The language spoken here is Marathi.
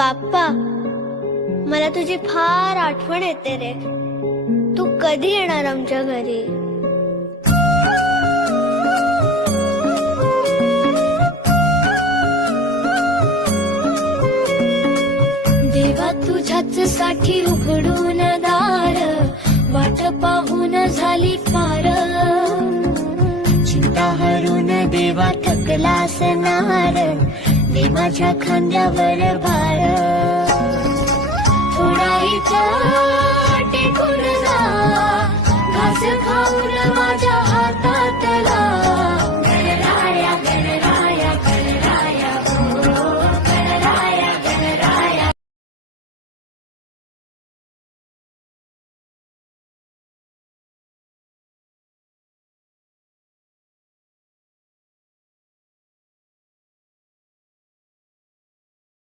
बाप्पा, मला तुझी फार आठवण येते रे. तू कधी येणार आमच्या घरी? देवा तुझ्याच साठी उघडून दार, वाट पाहून झाली पार. चिंता हरून देवा थकला असणार, दे माझ्या खांद्यावर भार. थोडा इथं टेकून